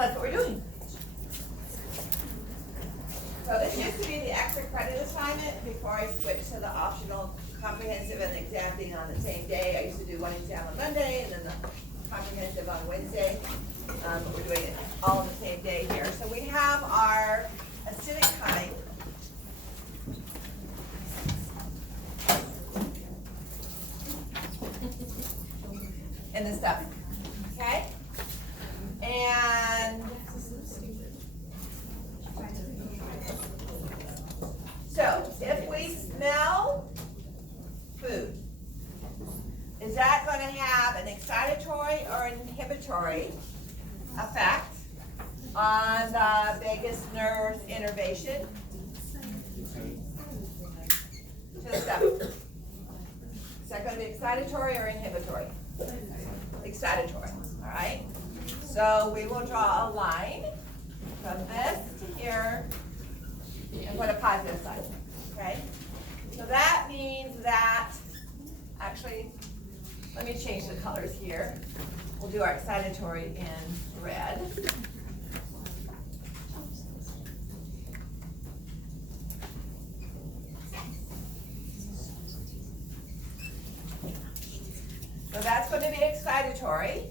that's what we're doing. So this used to be the extra credit assignment before I switched to the optional comprehensive and examining on the same day. I used to do one exam on Monday and then the comprehensive on Wednesday. But we're doing it all on the same day here. So we have our acidic chyme. In the stomach, okay? And so if we smell food, is that going to have an excitatory or an inhibitory effect on the vagus nerve's innervation to the stomach? Is that going to be excitatory or inhibitory? Excitatory, all right? So we will draw a line from this to here and put a positive sign, okay? So that means that, actually, let me change the colors here. We'll do our excitatory in red. So that's going to be excitatory,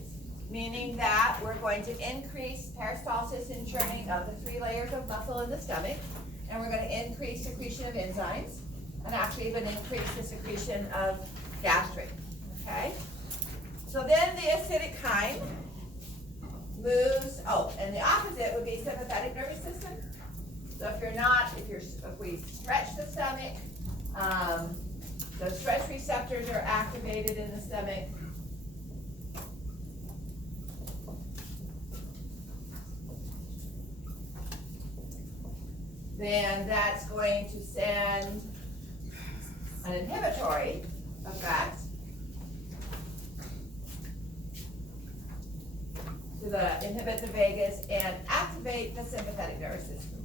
meaning that we're going to increase peristalsis and churning of the 3 layers of muscle in the stomach, and we're going to increase secretion of enzymes, and actually even increase the secretion of gastrin, okay? So then the acidic chyme moves, and the opposite would be sympathetic nervous system. So if we stretch the stomach, those stretch receptors are activated in the stomach. Then that's going to send an inhibitory effect to inhibit the vagus and activate the sympathetic nervous system.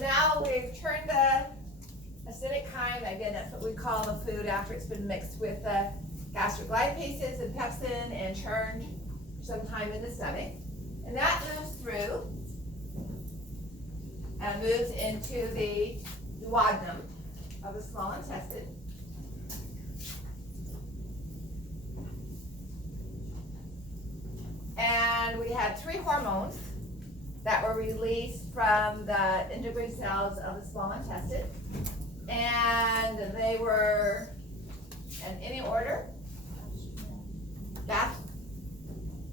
Now we've turned the acidic chyme, again that's what we call the food after it's been mixed with the gastric lipases and pepsin and churned for some time in the stomach. And that moves through and moves into the duodenum of the small intestine. And we had 3 hormones that were released from the endocrine cells of the small intestine. And they were in any order.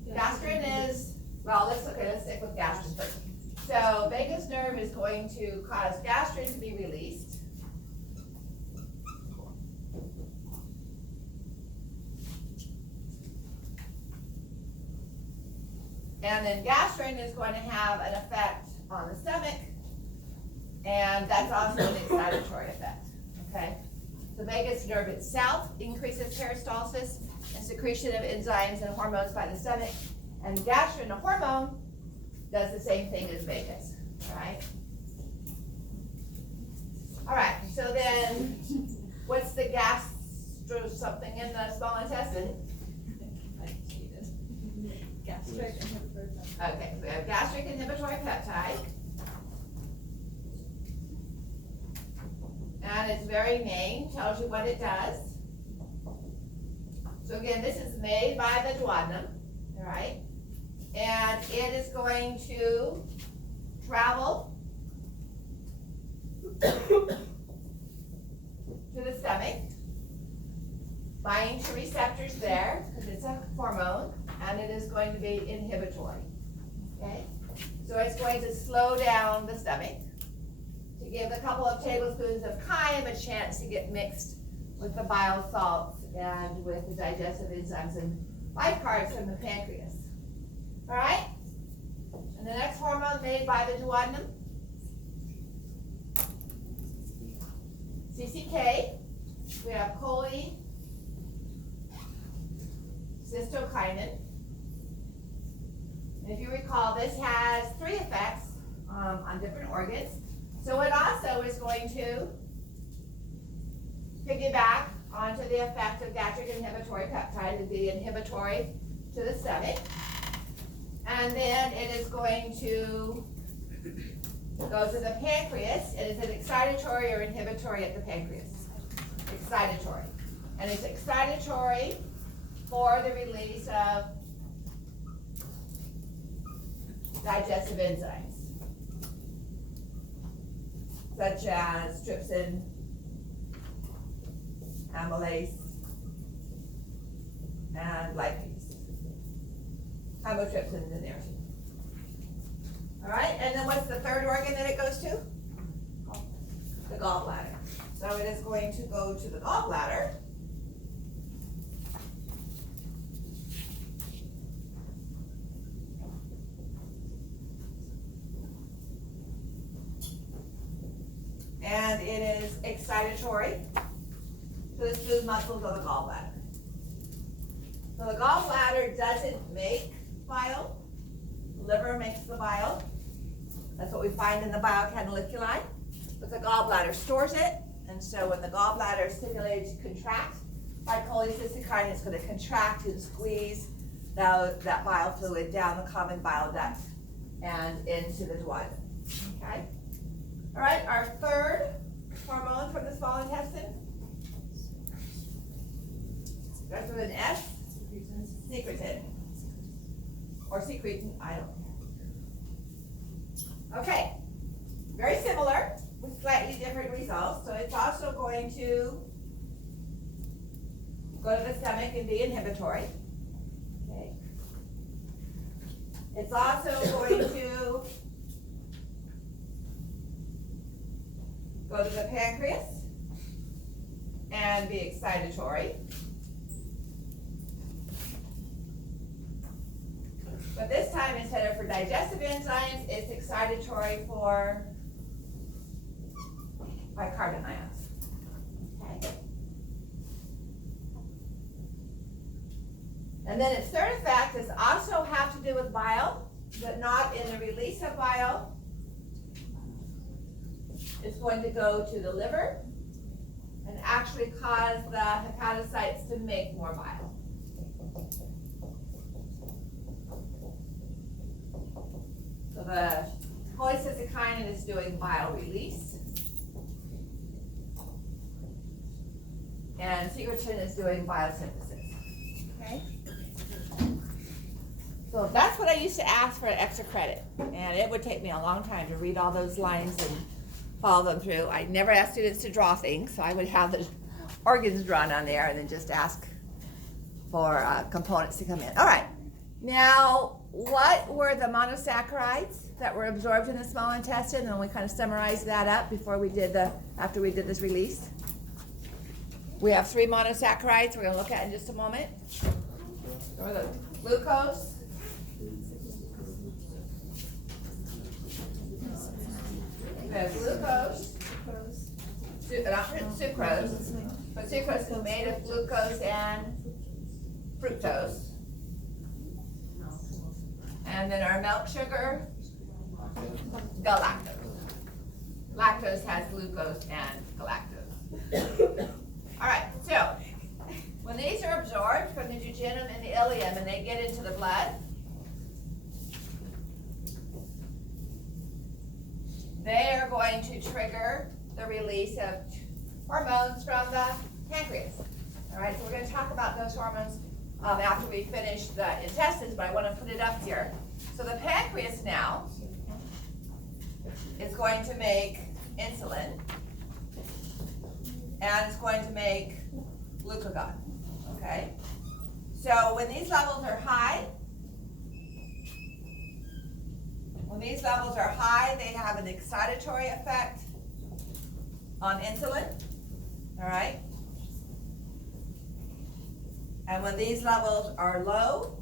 Gastrin is, let's stick with gastrin first. So vagus nerve is going to cause gastrin to be released. And then gastrin is going to have an effect on the stomach, and that's also an excitatory effect, okay? The vagus nerve itself increases peristalsis and secretion of enzymes and hormones by the stomach, and gastrin, a hormone, does the same thing as vagus, all right? All right, so then what's the gastro something in the small intestine? Gastric inhibitory peptide. Okay, so we have gastric inhibitory peptide. And its very name tells you what it does. So again, this is made by the duodenum, all right? And it is going to travel to the stomach, bind to receptors there, because it's a hormone, and it is going to be inhibitory, okay? So it's going to slow down the stomach to give a couple of tablespoons of chyme a chance to get mixed with the bile salts and with the digestive enzymes and bicarb from the pancreas, all right? And the next hormone made by the duodenum, CCK, we have cholecystokinin. And if you recall, this has 3 effects on different organs. So it also is going to piggyback onto the effect of gastric inhibitory peptide and be inhibitory to the stomach. And then it is going to go to the pancreas. It is an excitatory or inhibitory at the pancreas. Excitatory. And it's excitatory for the release of digestive enzymes, such as trypsin, amylase, and lipase. Chymotrypsin in there. All right, and then what's the third organ that it goes to? The gallbladder. So it is going to go to the gallbladder. And it is excitatory to the smooth muscles of the gallbladder. So the gallbladder doesn't make bile. The liver makes the bile. That's what we find in the bile canaliculi. But the gallbladder stores it. And so when the gallbladder stimulates, contracts by cholecystokinin, it's going to contract and squeeze that bile fluid down the common bile duct and into the duodenum. Okay? All right, our third hormone from the small intestine starts with an S, secretin, or secretin, I don't know. Okay, very similar with slightly different results. So it's also going to go to the stomach and be inhibitory. Okay. It's also going to go to the pancreas and be excitatory. But this time, instead of for digestive enzymes, it's excitatory for bicarbonate ions. Okay. And then its third effect is also have to do with bile, but not in the release of bile. It's going to go to the liver and actually cause the hepatocytes to make more bile. So the cholecystokinin is doing bile release, and secretin is doing biosynthesis. Okay? So that's what I used to ask for extra credit, and it would take me a long time to read all those lines and follow them through. I never asked students to draw things, so I would have the organs drawn on there and then just ask for components to come in. All right. Now, what were the monosaccharides that were absorbed in the small intestine? And we kind of summarized that up before we did after we did this release. We have 3 monosaccharides we're going to look at in just a moment. What are those? Glucose, we have glucose, not sucrose, but sucrose is made of glucose and fructose. And then our milk sugar, galactose. Lactose has glucose and galactose. All right, so when these are absorbed from the jejunum and the ileum and they get into the blood, they are going to trigger the release of hormones from the pancreas. All right, so we're going to talk about those hormones after we finish the intestines, but I want to put it up here. So the pancreas now is going to make insulin, and it's going to make glucagon. Okay? So when these levels are high, they have an excitatory effect on insulin. All right? And when these levels are low,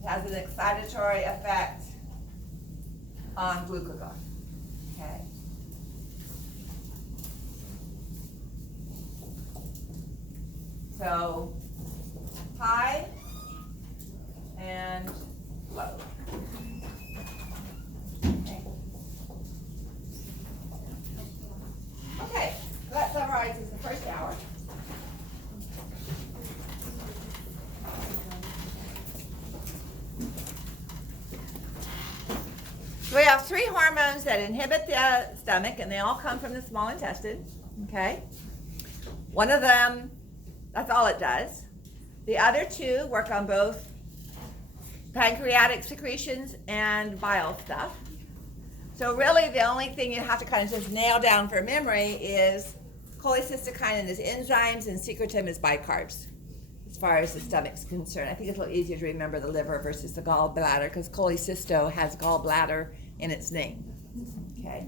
it has an excitatory effect on glucagon. Okay? So, high and low. So we have 3 hormones that inhibit the stomach, and they all come from the small intestine, okay? One of them, that's all it does. The other 2 work on both pancreatic secretions and bile stuff. So really the only thing you have to kind of just nail down for memory is cholecystokinin is enzymes and secretin is bicarbs, as far as the stomach's concerned. I think it's a little easier to remember the liver versus the gallbladder because cholecysto has gallbladder in its name. Okay.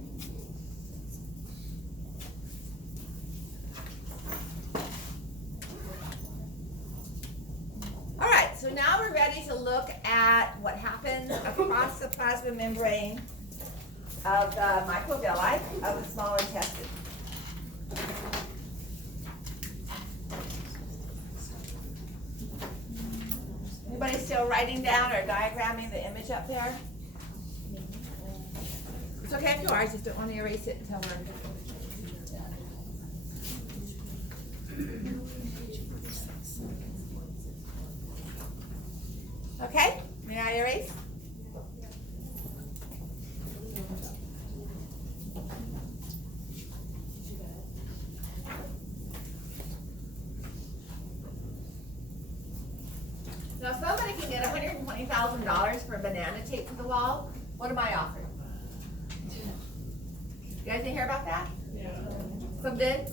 All right, so now we're ready to look at what happens across the plasma membrane of the microvilli of the small intestine. Anybody still writing down or diagramming the image up there? It's okay if you are, I just don't want to erase it until we're okay? May I erase? Now, if somebody can get $120,000 for a banana taped to the wall, what am I offering? You guys didn't hear about that? Yeah. Some did? It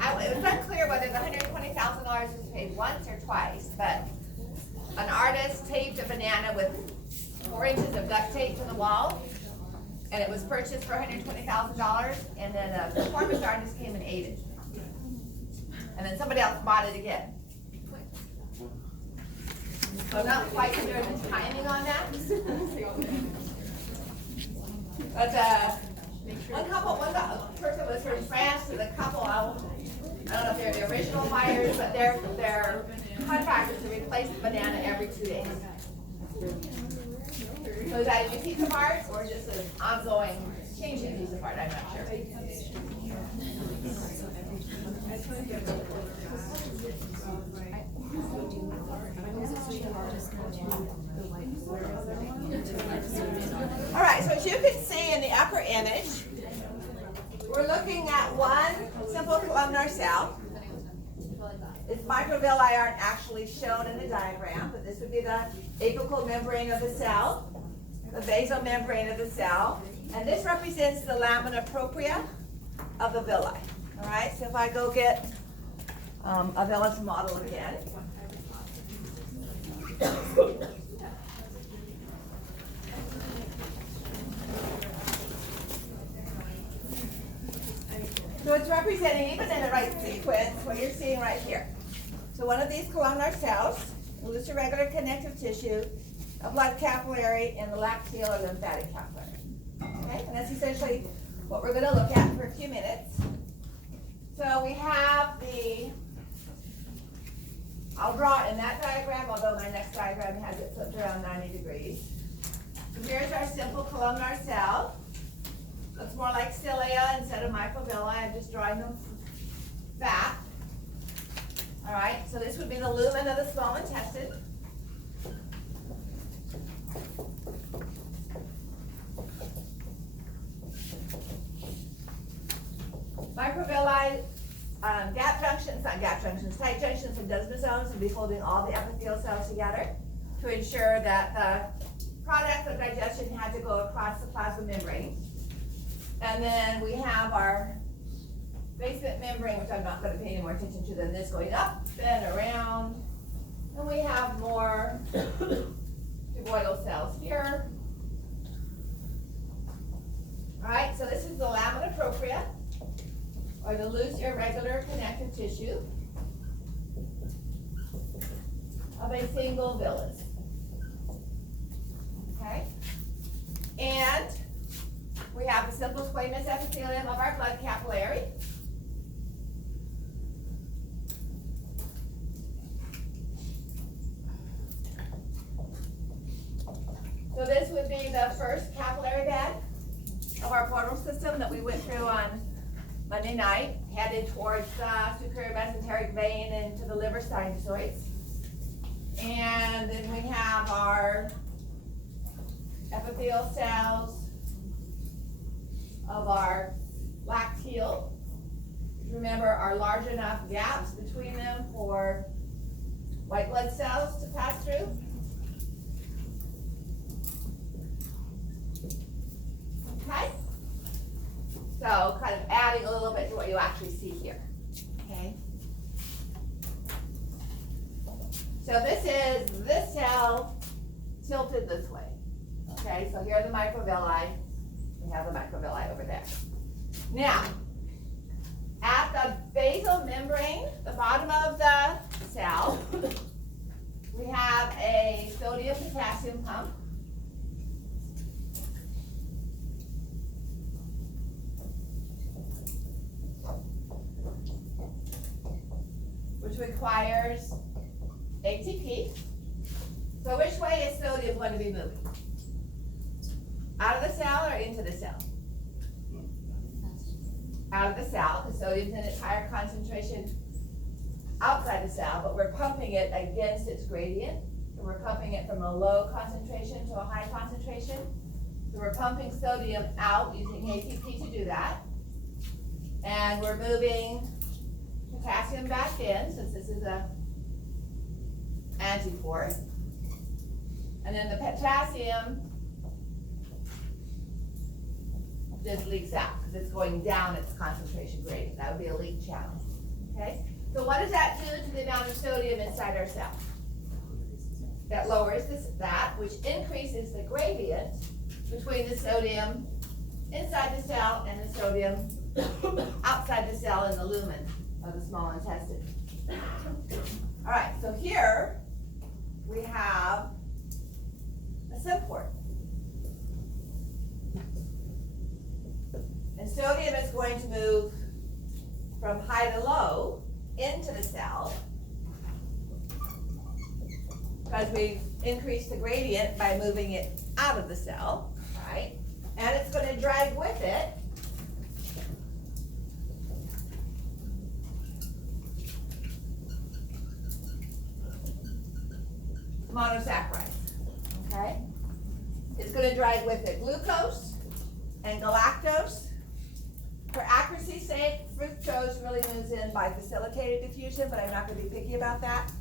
was unclear whether the $120,000 was paid once or twice, but an artist taped a banana with 4 inches of duct tape to the wall, and it was purchased for $120,000, and then a performance artist came and ate it. And then somebody else bought it again. So I'm not quite sure the timing on that. But one person was from France, and the couple, I don't know if they're the original buyers, but they're contractors to replace the banana every 2 days. So is that a new piece of art or just an ongoing changing piece of art? I'm not sure. All right, so as you can see in the upper image, we're looking at one simple columnar cell. Its microvilli aren't actually shown in the diagram, but this would be the apical membrane of the cell, the basal membrane of the cell, and this represents the lamina propria of the villi. All right, so if I go get a villus model again. So it's representing, even in the right sequence, what you're seeing right here. So one of these columnar cells, loose irregular connective tissue, a blood capillary, and the lacteal or lymphatic capillary. Okay, and that's essentially what we're going to look at for a few minutes. So we have I'll draw it in that diagram, although my next diagram has it flipped around 90 degrees. So here's our simple columnar cell. Looks more like cilia instead of microvilli. I'm just drawing them fat. All right, so this would be the lumen of the small intestine. Microvilli, tight junctions and desmosomes will be holding all the epithelial cells together to ensure that the product of digestion had to go across the plasma membrane. And then we have our basement membrane, which I'm not going to pay any more attention to than this, going up and around. And we have more cuboidal cells here. All right, so this is the lamina propria, or the loose irregular connective tissue of a single villus. Okay? And we have the simple squamous epithelium of our blood capillary. So this would be the first capillary bed of our portal system that we went through on Monday night, headed towards the superior mesenteric vein into the liver sinusoids. And then we have our epithelial cells of our lacteal. Remember, are large enough gaps between them for white blood cells to pass through. Okay? So kind of adding a little bit to what you actually see here. Okay? So this is this cell tilted this way. Okay, so here are the microvilli. We have the microvilli over there. Now, at the basal membrane, the bottom of the cell, we have a sodium-potassium pump. Which requires ATP. So which way is sodium going to be moving? Out of the cell or into the cell? Out of the cell, because sodium's in its higher concentration outside the cell, but we're pumping it against its gradient. So we're pumping it from a low concentration to a high concentration. So we're pumping sodium out using ATP to do that. And we're moving potassium back in, since this is a antiport. And then the potassium just leaks out because it's going down its concentration gradient. That would be a leak channel. Okay? So what does that do to the amount of sodium inside our cell? That lowers that, which increases the gradient between the sodium inside the cell and the sodium outside the cell in the lumen of the small intestine. All right, so here we have a symport. And sodium is going to move from high to low into the cell because we've increased the gradient by moving it out of the cell, right? And it's going to drag with it monosaccharides, okay? It's going to drag with it glucose and galactose. For accuracy's sake, fructose really moves in by facilitated diffusion, but I'm not going to be picky about that.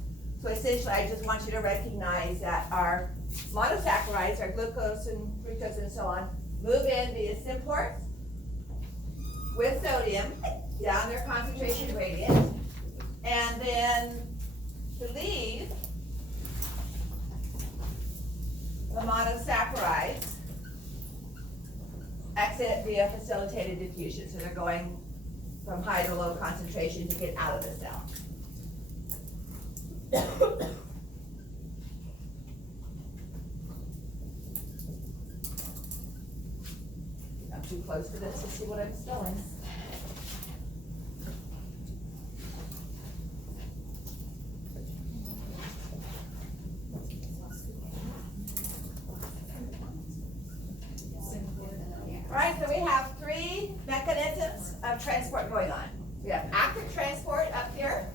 So essentially, I just want you to recognize that our monosaccharides, our glucose and fructose and so on, move in via symports with sodium down their concentration gradient, and then to leave the monosaccharides exit via facilitated diffusion. So they're going from high to low concentration to get out of the cell. I'm too close to this to see what I'm spelling. All right, so we have three mechanisms of transport going on. We have active transport up here.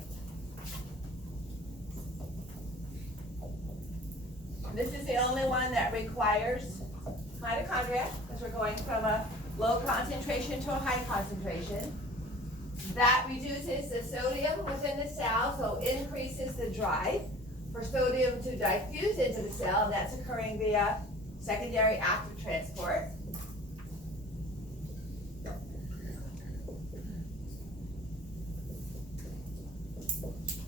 This is the only one that requires mitochondria, because we're going from a low concentration to a high concentration. That reduces the sodium within the cell, so increases the drive for sodium to diffuse into the cell, and that's occurring via secondary active transport.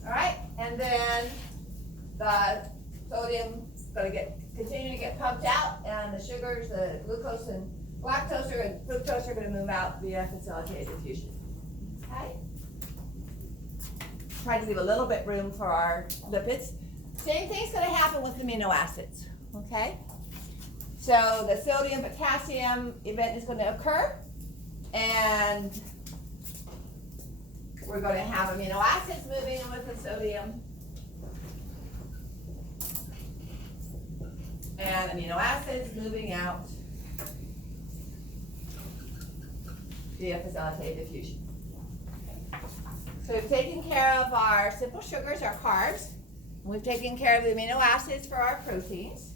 All right, and then the sodium is going to continue to get pumped out, and the sugars, the glucose and lactose and fructose are going to move out via facilitated diffusion. Okay? Try to leave a little bit room for our lipids. Same thing's going to happen with amino acids. Okay? So the sodium potassium event is going to occur, and we're going to have amino acids moving in with the sodium, and amino acids moving out via facilitated diffusion. So we've taken care of our simple sugars, our carbs, and we've taken care of the amino acids for our proteins.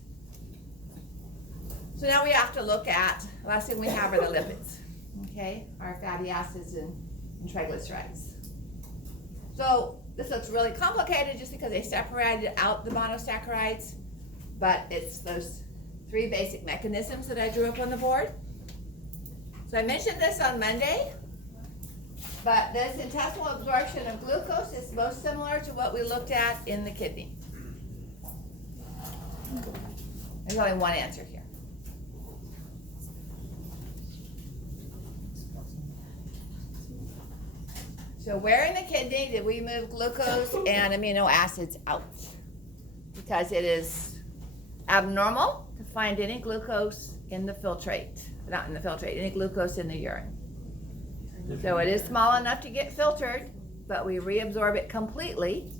So now we have to look at, last thing we have are the lipids, okay? Our fatty acids and triglycerides. So this looks really complicated just because they separated out the monosaccharides, but it's those three basic mechanisms that I drew up on the board. So I mentioned this on Monday, but this intestinal absorption of glucose is most similar to what we looked at in the kidney. There's only one answer here. So where in the kidney did we move glucose and amino acids out? Because it is abnormal to find any glucose in the filtrate, not in the filtrate, any glucose in the urine. So it is small enough to get filtered, but we reabsorb it completely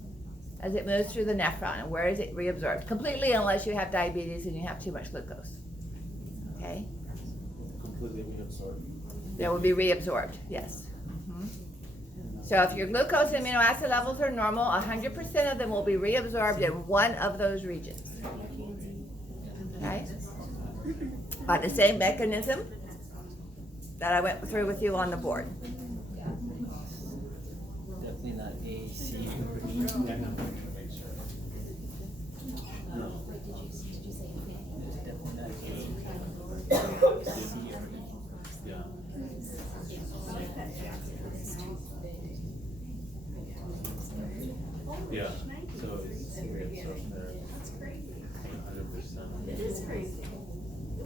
as it moves through the nephron. And where is it reabsorbed? Completely, unless you have diabetes and you have too much glucose. Okay? Completely reabsorbed. That will be reabsorbed, yes. So if your glucose and amino acid levels are normal, 100% of them will be reabsorbed in one of those regions. Okay? By the same mechanism that I went through with you on the board. Definitely not A, C, or E. It's definitely not A, C, or E. Yeah. Yeah, so it's reabsorbed there. That's crazy. 100%. It is crazy.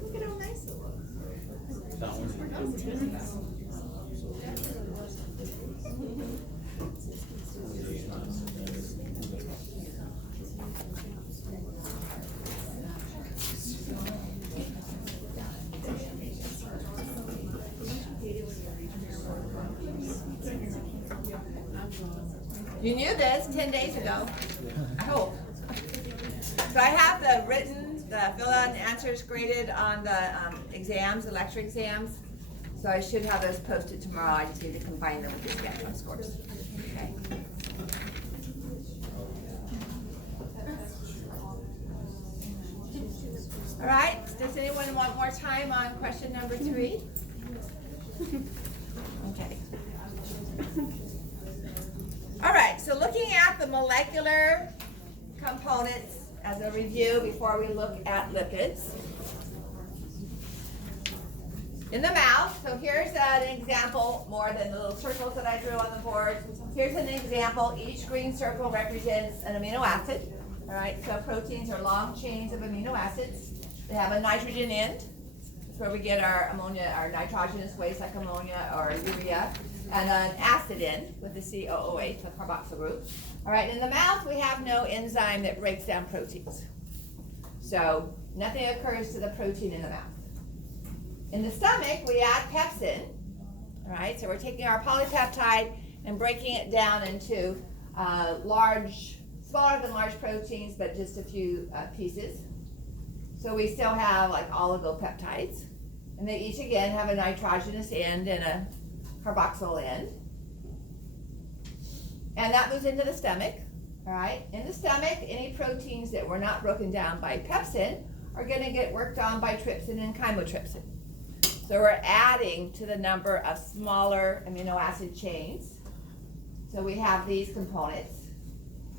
Look at how nice it looks. That one You knew this 10 days ago, I hope. So I have the written, the fill-out answers graded on the exams, the lecture exams. So I should have those posted tomorrow. I just need to combine them with the scheduling scores. Okay. All right, does anyone want more time on question number 3? Okay. All right, so looking at the molecular components as a review before we look at lipids. In the mouth, so here's an example, more than the little circles that I drew on the board. Here's an example. Each green circle represents an amino acid. All right, so proteins are long chains of amino acids. They have a nitrogen end. That's where we get our ammonia, our nitrogenous waste like ammonia or urea, and an acid end with the COOH, the carboxyl group. All right, in the mouth, we have no enzyme that breaks down proteins. So nothing occurs to the protein in the mouth. In the stomach, we add pepsin. All right, so we're taking our polypeptide and breaking it down into smaller than large proteins, but just a few pieces. So we still have like oligopeptides, and they each again have a nitrogenous end and a carboxyl end. And that moves into the stomach, all right? In the stomach, any proteins that were not broken down by pepsin are gonna get worked on by trypsin and chymotrypsin. So we're adding to the number of smaller amino acid chains. So we have these components.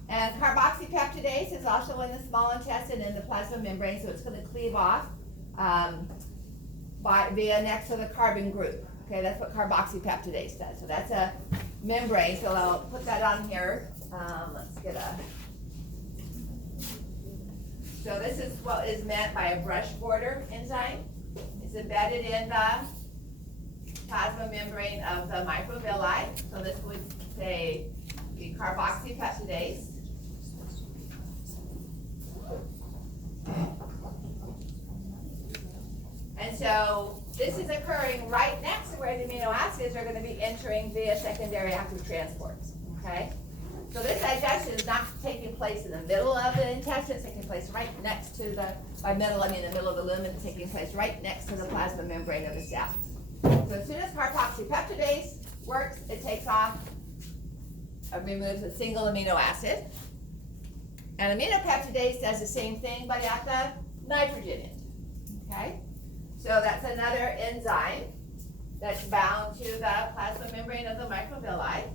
And carboxypeptidase is also in the small intestine and the plasma membrane, so it's going to cleave off via next to the carbon group. Okay, that's what carboxypeptidase does. So that's a membrane, so I'll put that on here. Let's get a... So this is what is meant by a brush border enzyme. It's embedded in the plasma membrane of the microvilli. So this would say the carboxypeptidase. And so this is occurring right next to where the amino acids are going to be entering via secondary active transport. Okay? So this digestion is not taking place in the middle of the intestine, it's taking place right next to the, by middle, I mean the middle of the lumen, it's taking place right next to the plasma membrane of the cell. So as soon as carboxypeptidase works, it takes off, removes a single amino acid. And aminopeptidase does the same thing, but at the nitrogen end. Okay? So that's another enzyme that's bound to the plasma membrane of the microvilli.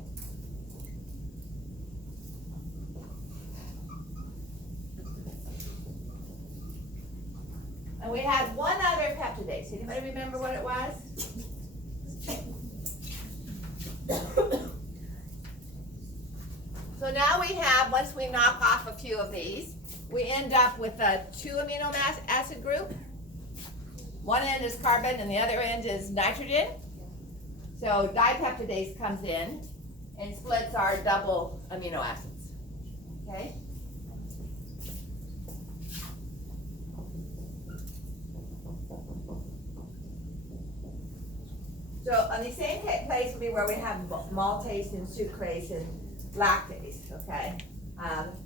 And we had one other peptidase. Anybody remember what it was? So now we have, once we knock off a few of these, we end up with a 2 amino acid group. One end is carbon and the other end is nitrogen. So dipeptidase comes in and splits our double amino acids. Okay? So on the same place will be where we have maltase and sucrase and lactase, okay?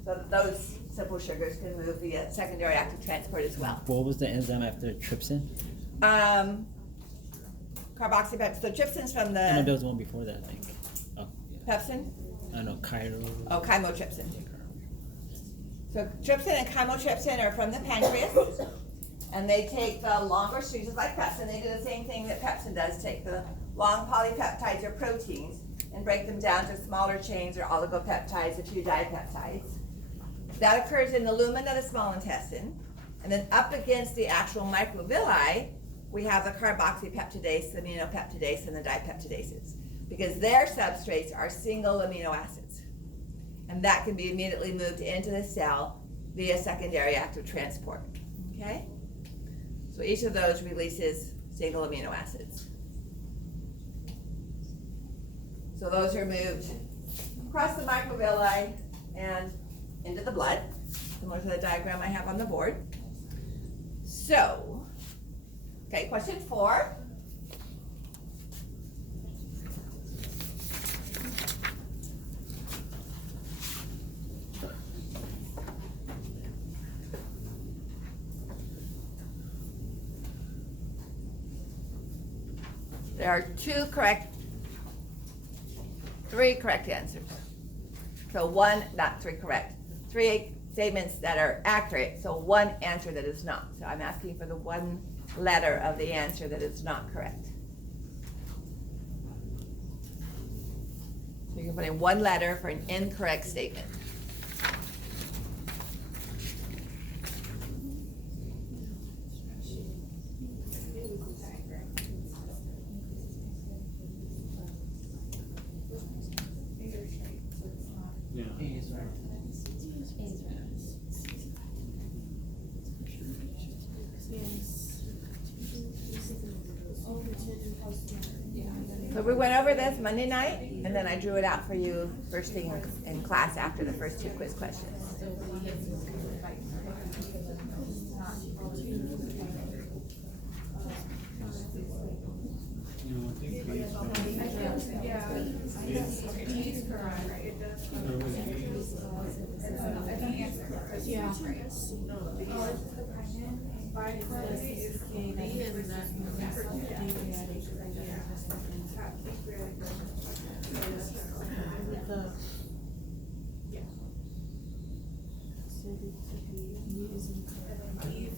So those simple sugars can move via secondary active transport as well. What was the enzyme after trypsin? Carboxypepsin. So trypsin's from I know there the was one before that, I think. Oh, yeah. pepsin. I know, Cairo. Oh, chymotrypsin. So trypsin and chymotrypsin are from the pancreas, and they take the longer streams, just like pepsin. They do the same thing that pepsin does, take the long polypeptides or proteins and break them down to smaller chains or oligopeptides, a few dipeptides. That occurs in the lumen of the small intestine, and then up against the actual microvilli, we have the carboxypeptidase, the aminopeptidase, and the dipeptidases, because their substrates are single amino acids. And that can be immediately moved into the cell via secondary active transport, okay? So each of those releases single amino acids. So those are moved across the microvilli and into the blood, similar to the diagram I have on the board. So, okay, question 4. There are three correct answers. So not three correct, 3 statements that are accurate, so one answer that is not. So I'm asking for the one letter of the answer that is not correct. So you can put in one letter for an incorrect statement. Yeah. So we went over this Monday night, and then I drew it out for you first thing in class after the first 2 quiz questions. You know, I think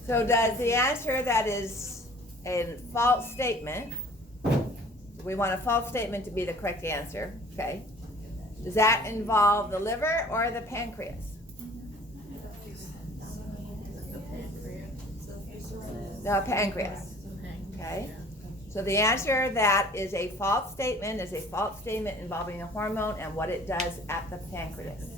So does the answer that is a false statement, we want a false statement to be the correct answer, okay? Does that involve the liver or the pancreas? The pancreas, okay? So the answer that is a false statement is a false statement involving a hormone and what it does at the pancreas.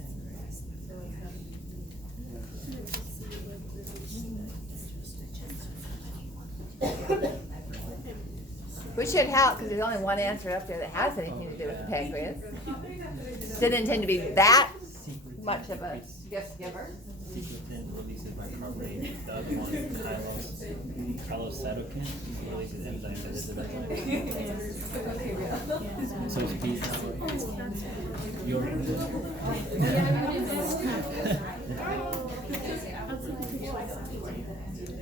We should help because there's only one answer up there that has anything to do with the pancreas. Didn't intend to be that much of a gift giver. Secretin releases bicarbonate. The other one, cytokine, releases enzymes that is a So it's P's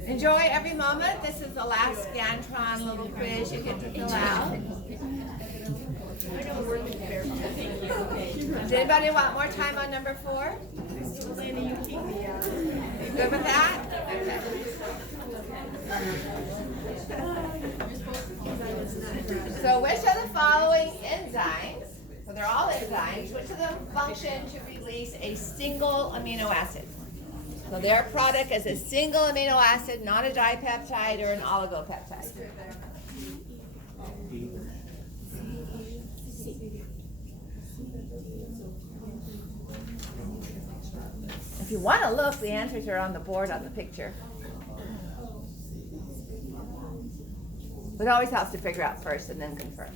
Enjoy every moment. This is the last Scantron little quiz you get to fill out. Does anybody want more time on number 4? You good with that? Okay. they're all enzymes. Which of them function to release a single amino acid? So their product is a single amino acid, not a dipeptide or an oligopeptide. If you want to look, the answers are on the board on the picture. It always helps to figure out first and then confirm.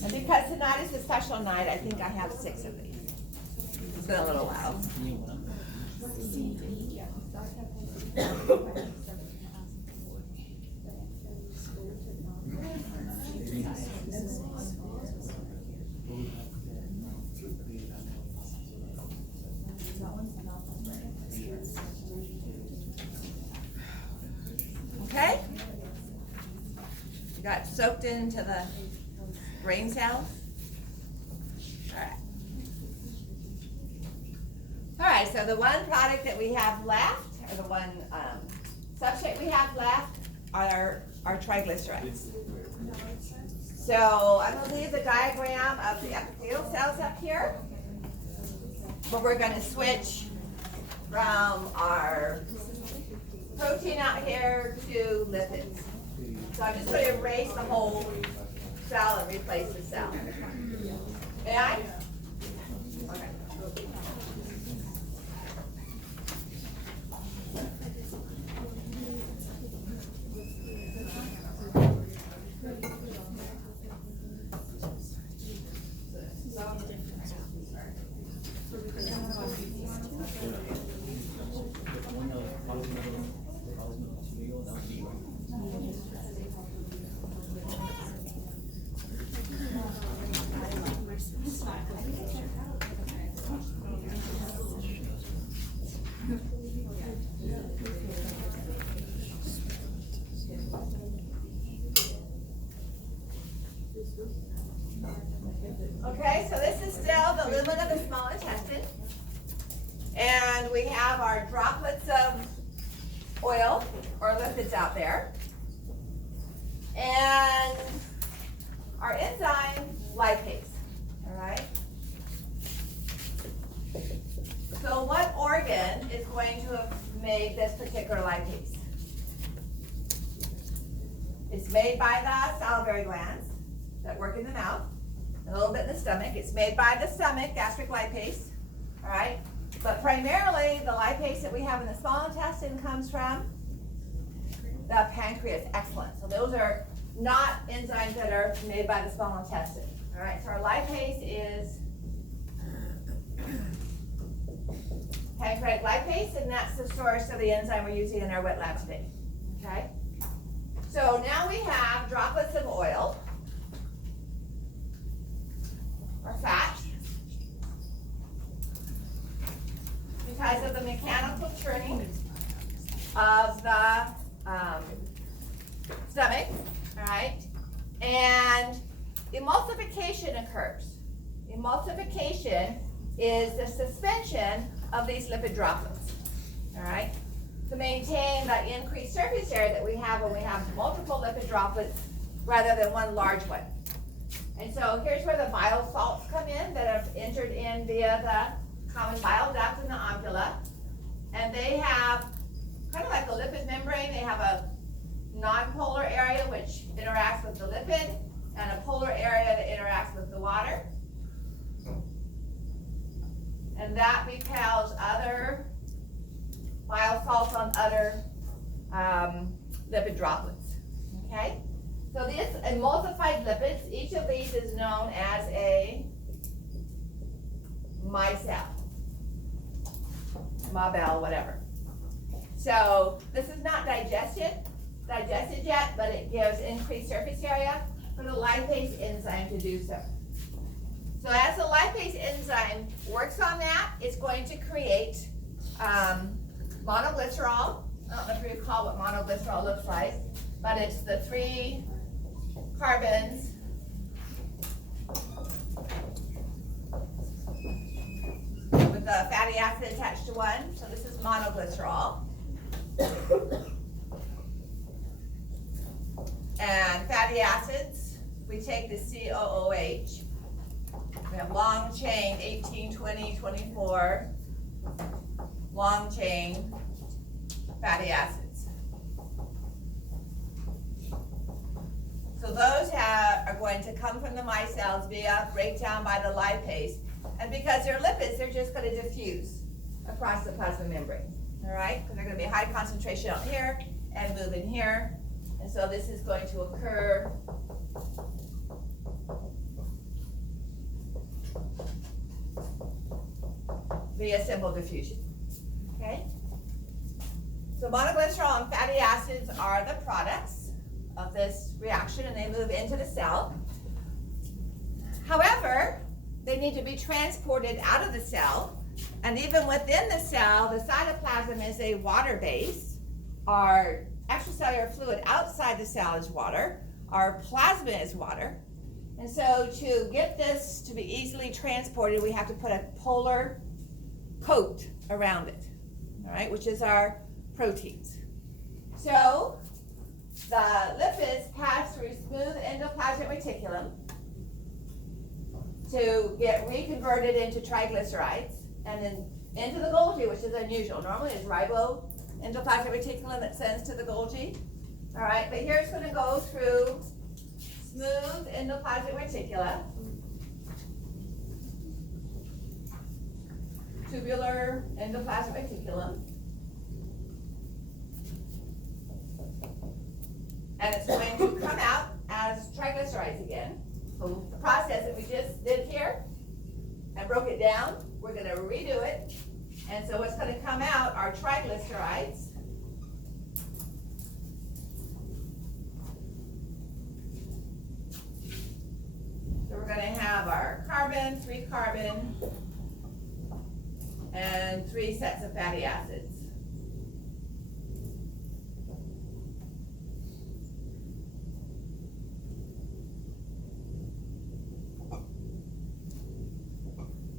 And because tonight is a special night, I think I have 6 of these. It's been a little while. Okay? You got soaked into the brain cells? Alright. Alright, so the one product that we have left, or the one substrate we have left, are our triglycerides. So I'm going to leave the diagram of the epithelial cells up here, but we're going to switch from our protein out here to lipids. So I'm just going to erase the whole cell and replace the cell. May I? Okay. Okay, so this is still the lumen of the small intestine. And we have our droplets of oil or lipids out there. And our enzyme, lipase. All right? So what organ is going to have made this particular lipase? It's made by the salivary glands that work in the mouth, a little bit in the stomach. It's made by the stomach, gastric lipase, all right? But primarily, the lipase that we have in the small intestine comes from the pancreas. Excellent. So those are not enzymes that are made by the small intestine, all right? So our lipase is pancreatic lipase, and that's the source of the enzyme we're using in our wet lab today, okay? So now we have droplets of oil, or fat, because of the mechanical churning of the stomach, all right? And emulsification occurs. Emulsification is the suspension of these lipid droplets, all right? To maintain the increased surface area that we have when we have multiple lipid droplets rather than one large one. And so here's where the bile salts come in that have entered in via the common bile duct and the ampulla. And they have, kind of like a lipid membrane, they have a nonpolar area which interacts with the lipid and a polar area that interacts with the water. And that repels other bile salts on other lipid droplets, okay? So these emulsified lipids, each of these is known as a micelle, mabel, whatever. So this is not digested yet, but it gives increased surface area for the lipase enzyme to do so. So as the lipase enzyme works on that, it's going to create monoglycerol. I don't know if you recall what monoglycerol looks like, but it's the 3 carbons with the fatty acid attached to one. So this is monoglycerol. And fatty acids, we take the COOH. We have long chain 18, 20, 24 long chain fatty acids. So those are going to come from the micelles via breakdown by the lipase. And because they're lipids, they're just going to diffuse across the plasma membrane. All right? Because they're going to be high concentration out here and move in here. And so this is going to occur via simple diffusion. Okay? So monoglycerol and fatty acids are the products of this reaction, and they move into the cell. However, they need to be transported out of the cell, and even within the cell, the cytoplasm is a water base. Our extracellular fluid outside the cell is water. Our plasma is water. And so to get this to be easily transported, we have to put a polar coat around it, all right, which is our proteins. So the lipids pass through smooth endoplasmic reticulum to get reconverted into triglycerides, and then into the Golgi, which is unusual. Normally it's ribo endoplasmic reticulum that sends to the Golgi. All right, but here it's going to go through smooth endoplasmic reticula, tubular endoplasmic reticulum, and it's going to come out as triglycerides again. So the process that we just did here and broke it down, we're going to redo it. And so what's going to come out are triglycerides. So we're going to have our carbon, 3 carbon, and 3 sets of fatty acids.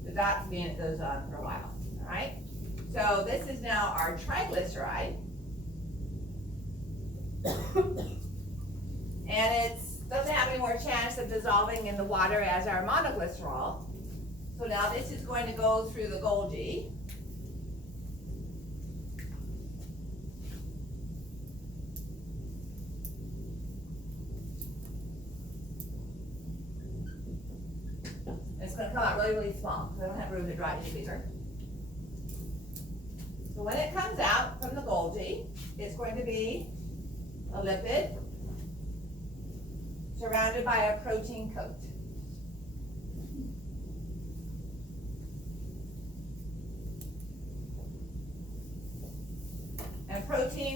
The dots mean it goes on for a while, all right? So this is now our triglyceride. And it doesn't have any more chance of dissolving in the water as our monoglycerol. So now this is going to go through the Golgi. It's going to come out really, really small, because I don't have room to dry it either. So when it comes out from the Golgi, it's going to be a lipid surrounded by a protein coat. And protein